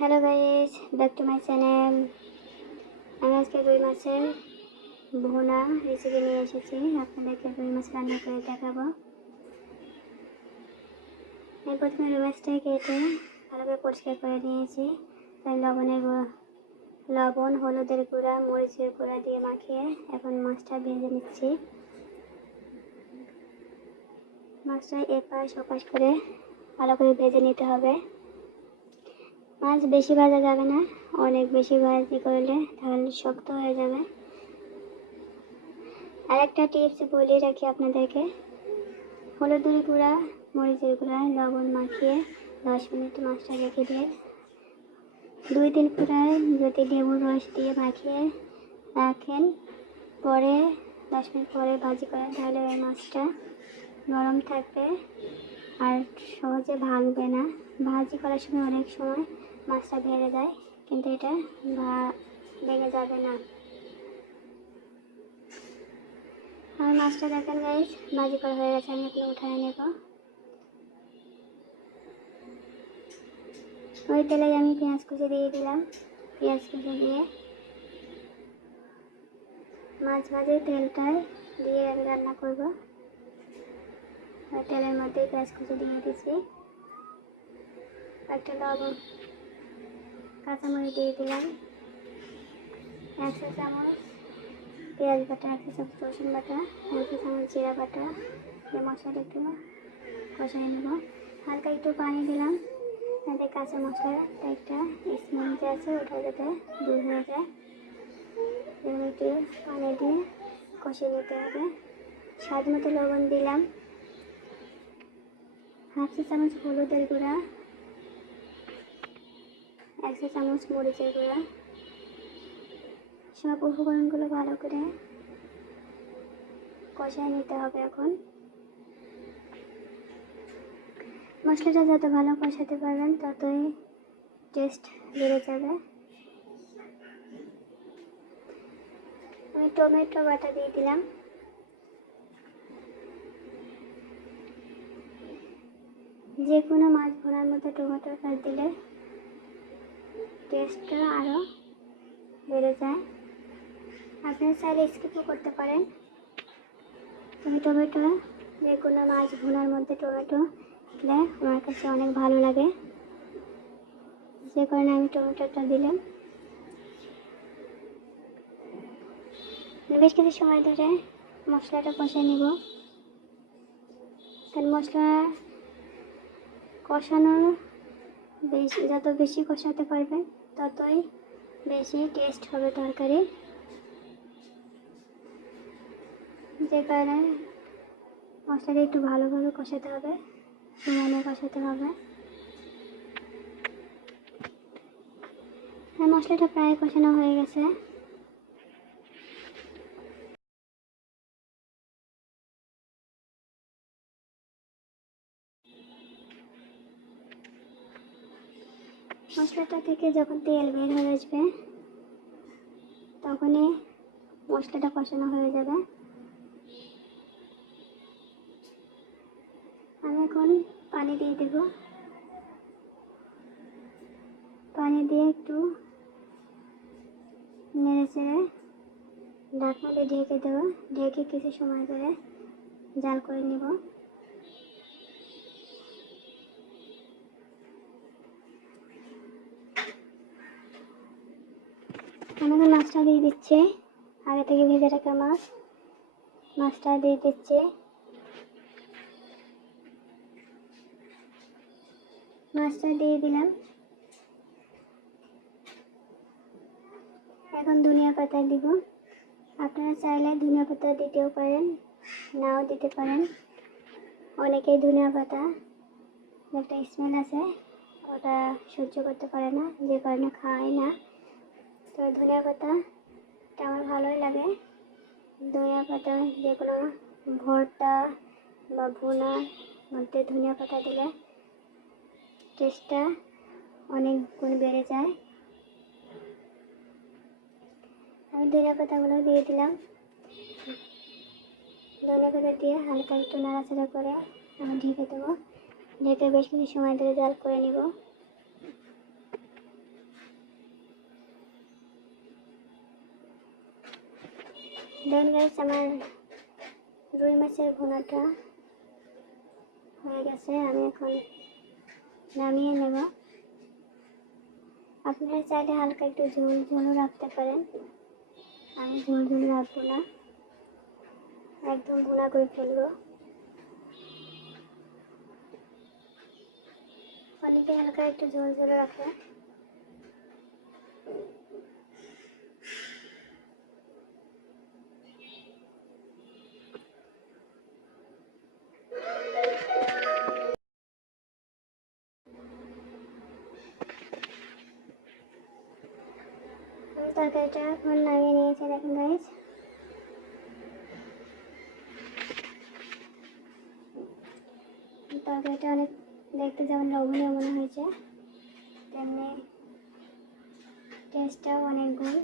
Hello guys, back to my channel. আমি আজকে রুই মাছের ভুনা রেসিপি নিয়ে এসেছি। আপনাদেরকে রুই মাছ রান্না করে দেখাবো। আমি প্রথমে রুই মাছটাকে কেটে ভালো করে পরিষ্কার করে নিয়েছি। তাই লবণ, হলুদের গুঁড়া, মরিচের গুঁড়া দিয়ে মাখিয়ে এখন মাছটা ভেজে নিচ্ছি। মাছটা এপাশ ওপাশ করে ভালো করে ভেজে নিতে হবে। মাছ বেশি ভাজা যাবে না, অনেক বেশি ভাজি করলে তাহলে শক্ত হয়ে যাবে। আর একটা টিপস বলে রাখি আপনাদেরকে, হলুদের গুঁড়া, মরিচের গুঁড়া, লবণ মাখিয়ে 10 মিনিট মাছটা রেখে দিয়ে 2-3 ফুটায় যদি লেবুর রস দিয়ে মাখিয়ে রাখেন, পরে 10 মিনিট পরে ভাজি করেন, তাহলে ওই মাছটা নরম থাকবে আর সহজে ভাঙবে না। ভাজি করার সময় অনেক সময় মাছটা ভেঙে যায়, কিন্তু এটা ভেঙে যাবে না। আর মাছটা দেখেন গাইস, ভাজি করা হয়ে গেছে। আমি এখন উঠায় নেব। ওই তেলে আমি পেঁয়াজ কুচি দিয়ে দিলাম। পেঁয়াজ কুচি দিয়ে মাছ ভাজি তেলটায় দিয়ে আমি রান্না করব। ওই তেলের মধ্যে পেঁয়াজ কুচি দিয়ে দিচ্ছি। একটা লবণ, কাঁচামরিচ দিয়ে দিলাম, 1 চা চামচ পেঁয়াজ বাটা, 1 চা চামচ রসুন বাটা, 1 চা চামচ জিরা বাটা দিয়ে মশলাটা একটু কষাই নেব। হালকা একটু পানি দিলাম যাতে কাঁচা মশলাটা একটা স্মেল যে আছে ওটা যাতে দূর হয়ে যায়। এরকম একটু পানি দিয়ে কষিয়ে নিতে হবে। স্বাদ মতো লবণ দিলাম, 1/2 চা চামচ হলুদের গুঁড়া, 1 চা চামচ মরিচের গুঁড়া। সব উপকরণগুলো ভালো করে কষিয়ে নিতে হবে। এখন মশলাটা যত ভালো কষাতে পারবেন ততই টেস্ট বেড়ে যাবে। আমি টমেটো বাটা দিয়ে দিলাম। যে কোনো মাছ ভুনার মধ্যে টমেটো বাটা দিলে টেস্টটা আরও বেড়ে যায়। আপনারা চাইলে স্কিপও করতে পারেন। টমেটো যে কোনো মাছ ভুনার মধ্যে টমেটো দিলে আমার কাছে অনেক ভালো লাগে, যে কারণে আমি টমেটোটা দিলাম। বেশ কিছু সময় ধরে মশলাটা কষিয়ে নিব। কারণ মশলা কষানোর যত বেশি কষাতে পারবেন ততই বেশি টেস্ট হবে তরকারি। যে কারণে মশলাটা একটু ভালোভাবে কষাতে হবে, সময় কষাতে হবে। আর মশলাটা প্রায় কষানো হয়ে গেছে। মশলাটা থেকে যখন তেল বের হয়ে আসবে তখনই মশলাটা কষানো হয়ে যাবে। আমি এখন পানি দিয়ে দেব। পানি দিয়ে একটু নেড়ে চেড়ে ঢাকনা দিয়ে ঢেকে দেবো। ঢেকে কিছু সময় ধরে জাল করে নেব। আমি এখন মাছটা দিয়ে দিচ্ছি, আগে থেকে ভেজে রাখা মাছটা দিয়ে দিচ্ছি। মাছটা দিয়ে দিলাম। এখন ধনিয়া পাতা দিব। আপনারা চাইলে ধনিয়া পাতা দিতেও পারেন, নাও দিতে পারেন। অনেকেই ধনিয়া পাতা একটা স্মেল আছে ওটা সহ্য করতে পারে না, যে কারণে খায় না। তো ধনিয়া পাতাটা আমার ভালোই লাগে। ধনিয়া পাতা যে কোনো ভর্তা বা ভুনার মধ্যে ধনিয়া পাতা দিলে টেস্টটা অনেক গুণ বেড়ে যায়। আমি ধনিয়া পাতাগুলো দিয়ে দিলাম। ধনিয়া পাতা দিয়ে হালকা একটু নাড়াচাড়া করে আমি ঢেকে দেবো। ঢেকে বেশ কিছু সময় ধরে জাল করে নিব। দেন গাইস আমার রুই মাছের ভুনাটা হয়ে গেছে, আমি এখন নামিয়ে নেব। আপনারা চাইলে হালকা একটু ঝোল ঝোলও রাখতে পারেন, আমি ঝোল ঝোল রাখবো না, একদম ভুনা করে ফেলবো। অনেকে হালকা একটু ঝোল ঝোল রাখে। আমি তরকারিটা এখন নামিয়ে নিয়েছি, দেখুন গাইস। তরকারিটা অনেক দেখতে যেমন লবণীয় মনে হয়েছে, তেমনি টেস্টটাও অনেক গুণ।